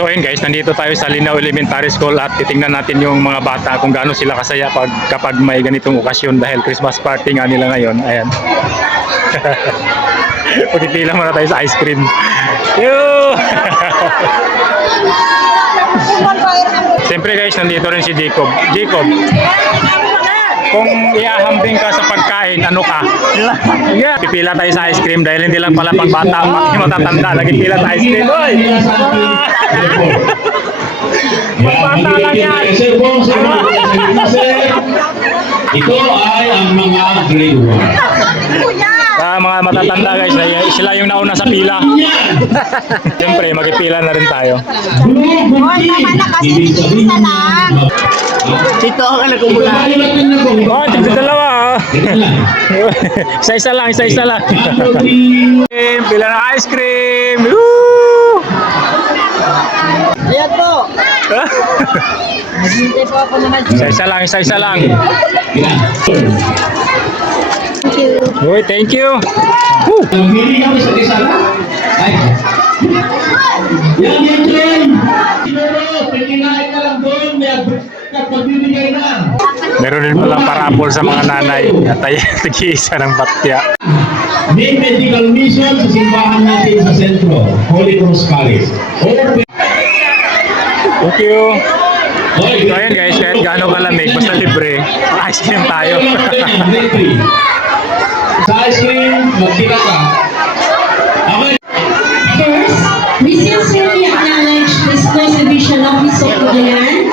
So ayun guys, nandito tayo sa Linao Elementary School at titingnan natin yung mga bata kung gaano sila kasaya kapag may ganitong okasyon dahil Christmas party nga nila ngayon. Ayan. Pagpipila muna tayo sa ice cream. Yo! Siyempre guys, nandito rin si Jacob. Jacob, kung iahambing ka sa pagkain, ano ka? Yeah. Pipila tayo sa ice cream dahil hindi lang pala pang bata, pati matatanda, lagi pila sa ice cream. Oy! Bata lang yan. Ito ay ang mga grade 1. Mga matatanda guys, sila yung nauna sa pila. Siyempre, magpipila na rin tayo. Ito ang anak ko mula. Oh, tigda dalawa. Isa-isa lang, isa-isa lang. Pila ng ice cream. Woo! Ayan po. Naghintay po ako naman. Isa-isa lang, isa-isa lang. Thank you. Uy, thank you. Woo! Pili kami sa isa. Ay. Yan yan din. Siguro, pagkinain ka lang doon, may pagbibigay na. Meron din palang parapol sa mga nanay at tayo nag-iisa ng batya. May medical mission sa simbahan natin sa sentro, Holy Cross Parish. Thank you. So ayun guys, kahit gaano kalamig, basta libre, ice cream tayo. Sa ice cream, magkita ka. Okay. First, we sincerely acknowledge this contribution of Office of Cagayan.